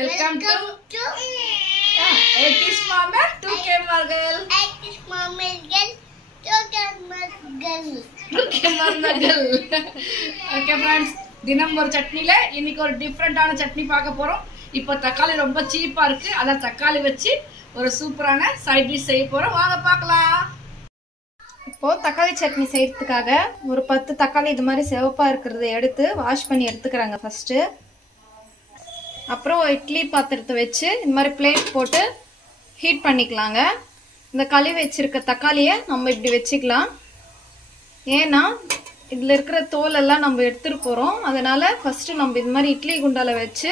Welcome to Ekis Mama 2K Margal. Ekis Mama 2K Margal. Okay friends, தினம் ஒரு சட்னில இன்னைக்கு ஒரு டிஃபரண்டான சட்னி பார்க்க போறோம். இப்போ தக்காளி ரொம்ப சீப்பா இருக்கு. அத தக்காளி வச்சு ஒரு சூப்பரான சைடு டிஷ் செய்ய போறோம். வாங்க பார்க்கலாம். இப்போ தக்காளி சட்னி செய்யறதுக்காக ஒரு 10 தக்காளி இது மாதிரி சிவப்பா இருக்கிறத எடுத்து வாஷ் பண்ணி எடுத்துக்கறாங்க ஃபர்ஸ்ட். அப்புறம் இட்லி பாத்திரத்தை வச்சு இந்த மாதிரி பிளேட் போட்டு ஹீட் பண்ணிக்கலாங்க. இந்த கழுவி வச்சிருக்க தக்காளியை நம்ம இப்படி வச்சுக்கலாம். ஏன்னா இதுல இருக்கிற தோல் எல்லாம் நம்ம எடுத்துட்டு போறோம். அதனால ஃபர்ஸ்ட் நம்ம இது மாதிரி இட்லி குண்டால வச்சு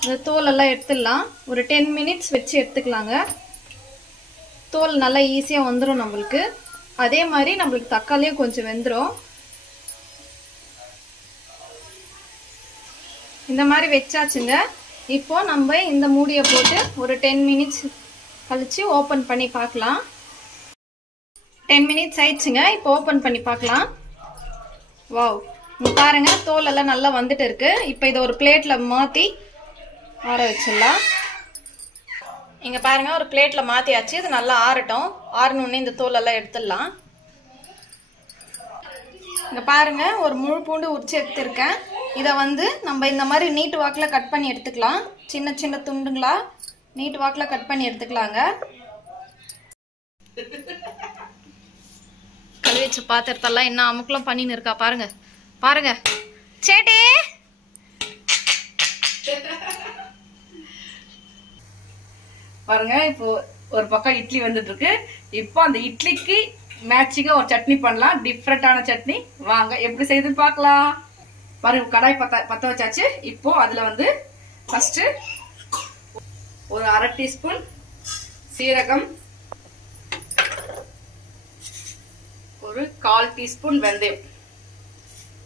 இந்த தோல் எல்லாம் எடுத்துடலாம். ஒரு 10 மினிட்ஸ் வச்சு எடுத்துக்கலாங்க. தோல் நல்லா ஈஸியா வந்துடும் நம்மளுக்கு. அதே மாதிரி நம்மளுக்கு தக்காளியும் கொஞ்சம் வெந்துடும். இந்த மாதிரி வச்சாச்சுங்க. இப்போ நம்ம இந்த மூடியை போட்டு ஒரு 10 மினிட்ஸ் கழிச்சு ஓபன் பண்ணி பார்க்கலாம். 10 மினிட்ஸ் ஆயிடுச்சுங்க. இப்போ ஓபன் பண்ணி பார்க்கலாம். வாவ், இங்க பாருங்க தோல் எல்லாம் நல்லா வந்துட்டு இருக்கு. இப்போ இதை ஒரு பிளேட்ல மாத்தி ஆற வச்சிடலாம். இங்க பாருங்க ஒரு பிளேட்ல மாத்தியாச்சு. இது நல்லா ஆறட்டும். ஆறணுன்னே இந்த தோல் எல்லாம் எடுத்துடலாம். இங்க பாருங்க ஒரு முழு பூண்டு உரிச்சு எடுத்துருக்கேன். இதை நம்ம இந்த மாதிரி நீட்டு வாக்கில் கட் பண்ணி எடுத்துக்கலாம். சின்ன சின்ன துண்டுங்களா நீட்டு வாக்கில் கட் பண்ணி எடுத்துக்கலாங்க. கழுவி வச்ச பாத்திரத்தெல்லாம் என்ன அமுக்கெல்லாம் பண்ணின்னு இருக்கா பாருங்க. பாருங்க சேட்டி. பாருங்க இப்போ ஒரு பக்கம் இட்லி வந்துட்டு இருக்கு. இப்போ அந்த இட்லிக்கு மேட்சிங்கா ஒரு சட்னி பண்ணலாம். டிஃபரெண்டான சட்னி. வாங்க எப்படி செய்யுதுன்னு பார்க்கலாம். பாருங்க கடாய் பத்த வச்சாச்சு. இப்போ அதுல ஃபர்ஸ்ட் ஒரு 1/2 டீஸ்பூன் சீரகம், ஒரு 1/4 டீஸ்பூன் வெந்தயம்.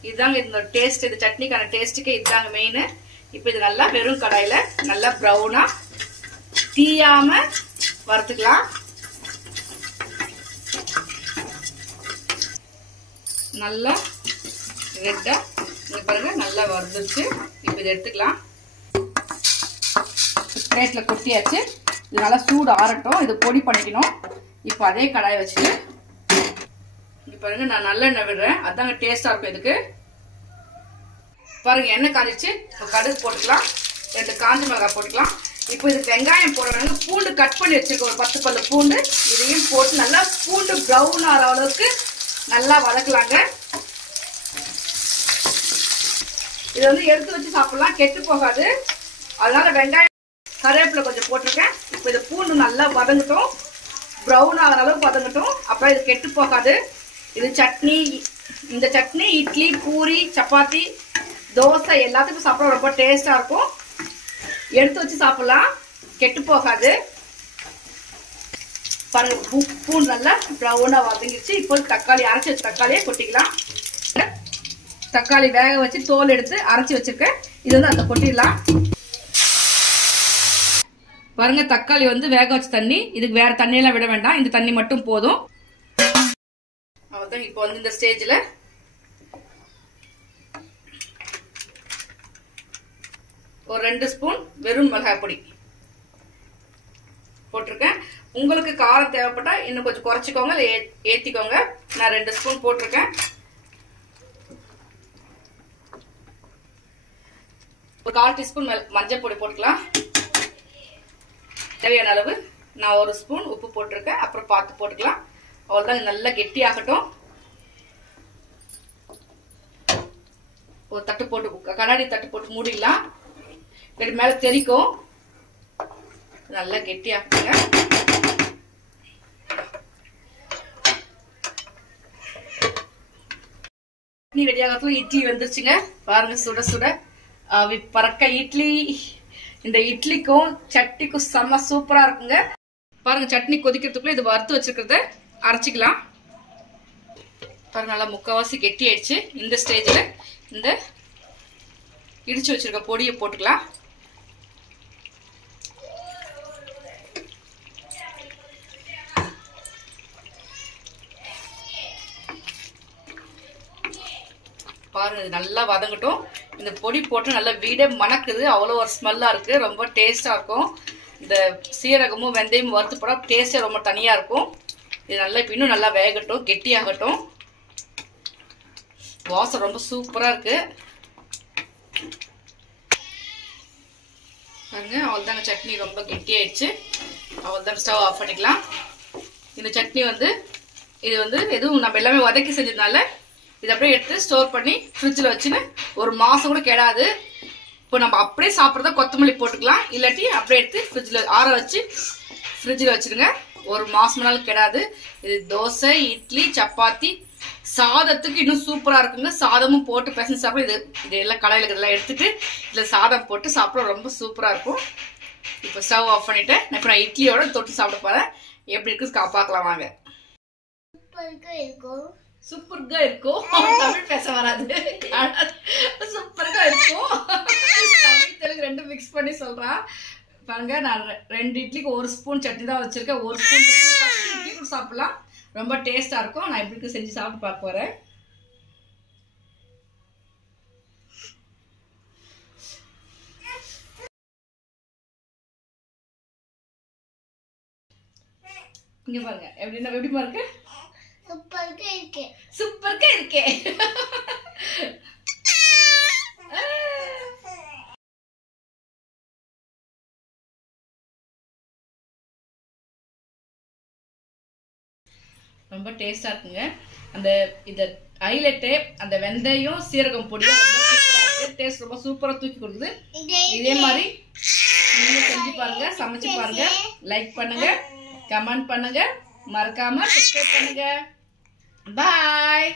இதுதாங்க இந்த டேஸ்ட். இந்த சட்னிக்கான டேஸ்ட்டுக்கே இதுதாங்க மெயின். இப்போ இது நல்லா வெறும் கடாயில நல்லா ப்ரௌனா தீயாம வறுத்துக்கலாம். நல்லா ரெட்டா பாருங்க நல்லா வறுத்துச்சு. இப்போ இதை எடுத்துக்கலாம். பிளேட்ல கொட்டியாச்சு. இது நல்லா சூடு ஆறட்டும். இது பொடி பண்ணிக்கணும். இப்போ அதே கடாயை வச்சுட்டு இங்க பாருங்க நான் நல்லெண்ணெய் விடுறேன். அதாங்க டேஸ்டா இருக்கும் இதுக்கு. பாருங்க எண்ணெய் காஞ்சிச்சு. இப்போ கடுகு போட்டுக்கலாம். 2 காஞ்ச மிளகாய் போட்டுக்கலாம். இப்போ இதுக்கு வெங்காயம் போடுறாங்க. பூண்டு கட் பண்ணி வச்சிருக்கோம் ஒரு 10 பல்லு பூண்டு. இதையும் போட்டு நல்லா பூண்டு ப்ரௌன் ஆகிற அளவுக்கு நல்லா வதக்கலாங்க. இது எடுத்து வச்சு சாப்பிடலாம், கெட்டு போகாது. அதனால வெங்காயம் கருவேப்பிலை கொஞ்சம் போட்டிருக்கேன். இப்போ இது பூண்டு நல்லா வதங்கட்டும், ப்ரௌன் ஆகிற அளவுக்கு வதங்கட்டும். அப்புறம் இது கெட்டு போகாது. இது சட்னி. இந்த சட்னி இட்லி, பூரி, சப்பாத்தி, தோசை எல்லாத்துக்கும் சாப்பிட ரொம்ப டேஸ்டா இருக்கும். எடுத்து வச்சு சாப்பிடலாம், கெட்டு போகாது. பாருங்க பூண்டு நல்லா ப்ரௌனா வதங்கிடுச்சு. இப்போ தக்காளி அரைச்சி வச்ச தக்காளியை கொட்டிக்கலாம். தக்காளி வேக வச்சு தோல் எடுத்து அரைச்சி வச்சிருக்கேன். இது அதை கொட்டிடலாம். பாருங்க தக்காளி வேக வச்ச தண்ணி. இதுக்கு வேற தண்ணியெல்லாம் விட வேண்டாம். இந்த தண்ணி மட்டும் போதும். அவ்வளவுதான். இப்போ இந்த ஸ்டேஜ்ல ஒரு 2 ஸ்பூன் வெறும் மிளகாய் பொடி போட்டிருக்கேன். உங்களுக்கு காரம் தேவைப்பட்டா இன்னும் கொஞ்சம் குறைச்சிக்கோங்க, ஏத்திக்கோங்க. நான் 2 ஸ்பூன் போட்டிருக்கேன். ஒரு 1/4 டீஸ்பூன் மஞ்சள் பொடி போட்டுக்கலாம். தேவையான அளவு நான் 1 ஸ்பூன் உப்பு போட்டிருக்கேன். அப்புறம் பார்த்து போட்டுக்கலாம். அவ்வளவுதான். நல்லா கெட்டி ஆகட்டும். ஒரு தட்டு போட்டு கண்ணாடி தட்டு போட்டு மூடிடலாம். மேல தெரிக்கும். நல்லா கெட்டி ஆக்குங்க. இட்லி ரெடி ஆகிறதுல இட்லி வந்துருச்சுங்க. பாருங்க சுட சுட பறக்க இட்லி. இந்த இட்லிக்கும் சட்னிக்கும் செம்ம சூப்பரா இருக்குங்க. பாருங்க சட்னி கொதிக்கிறதுக்குள்ள இது வறுத்து வச்சிருக்கிறத அரைச்சிக்கலாம். பாருங்க நல்லா முக்கால்வாசி கெட்டி ஆயிடுச்சு. இந்த ஸ்டேஜ்ல இந்த இடிச்சு வச்சிருக்க பொடியை போட்டுக்கலாம். பாருங்க இது நல்லா வதங்கட்டும். இந்த பொடி போட்டு நல்லா வீடே மணக்குது. அவ்வளோ ஒரு ஸ்மெல்லாக இருக்குது. ரொம்ப டேஸ்ட்டாக இருக்கும். இந்த சீரகமும் வெந்தயமும் வறுத்து போட டேஸ்ட்டே ரொம்ப தனியாக இருக்கும். இது நல்லா இப்போ இன்னும் நல்லா வேகட்டும், கெட்டியாகட்டும். வாசம் ரொம்ப சூப்பராக இருக்குது பாருங்க. அவ்வளோதாங்க, சட்னி ரொம்ப கெட்டியாயிடுச்சு. அவ்வளோதான், ஸ்டவ் ஆஃப் பண்ணிக்கலாம். இந்த சட்னி வந்து இது வந்து எதுவும் நம்ம எல்லாமே வதக்கி செஞ்சதுனால இதை அப்படியே எடுத்து ஸ்டோர் பண்ணி ஃப்ரிட்ஜில் வச்சுன்னு ஒரு மாதம் கூட கெடாது. இப்போ நம்ம அப்படியே சாப்பிட்றத கொத்தமல்லி போட்டுக்கலாம், இல்லாட்டி அப்படியே எடுத்து ஃப்ரிட்ஜில் ஆற வச்சு ஃப்ரிட்ஜில் வச்சுருங்க. ஒரு மாதம்னாலும் கெடாது. இது தோசை, இட்லி, சப்பாத்தி, சாதத்துக்கு இன்னும் சூப்பராக இருக்குங்க. சாதமும் போட்டு பிசைஞ்சு சாப்பிட இது எல்லாம் கடாயில் இதெல்லாம் எடுத்துட்டு இதில் சாதம் போட்டு சாப்பிட ரொம்ப சூப்பராக இருக்கும். இப்போ ஸ்டவ் ஆஃப் பண்ணிவிட்டேன். இப்போ நான் இட்லியோட தொட்டு சாப்பிட போகிறேன். எப்படி இருக்கு பார்க்கலாம் வாங்க. சூப்பர்கா இருக்கும். தமிழ் பேச வராது, சூப்பர்கா இருக்கும். தமிழ் தெலுங்கு ரெண்டும் மிக்ஸ் பண்ணி சொல்றான் பாருங்க. நான் 2 இட்லிக்கு 1 ஸ்பூன் சட்னி தான் வச்சிருக்கேன். 1 ஸ்பூன் சட்னி 10 இட்லி கூட சாப்பிடலாம். ரொம்ப டேஸ்டா இருக்கும். நான் எப்படி செஞ்சு சாப்பிட்டு பார்க்க போறேன். இங்க பாருங்க எப்படிமா இருக்கு. சூப்பர்க்கா இருக்கே. ரொம்ப டேஸ்டா இருக்குங்க. அந்த இந்த ஹைலைட்டே அந்த வெந்தயம் சீரகம் பொடி ரொம்ப சூப்பரா இருக்கு. டேஸ்ட் ரொம்ப சூப்பரா தூக்கி கொடுக்குது. இதே மாதிரி நீங்க செஞ்சு பாருங்க, சமைச்சு பாருங்க. லைக் பண்ணுங்க, கமெண்ட் பண்ணுங்க, மறக்காம சப்ஸ்கிரைப் பண்ணுங்க. பாய்.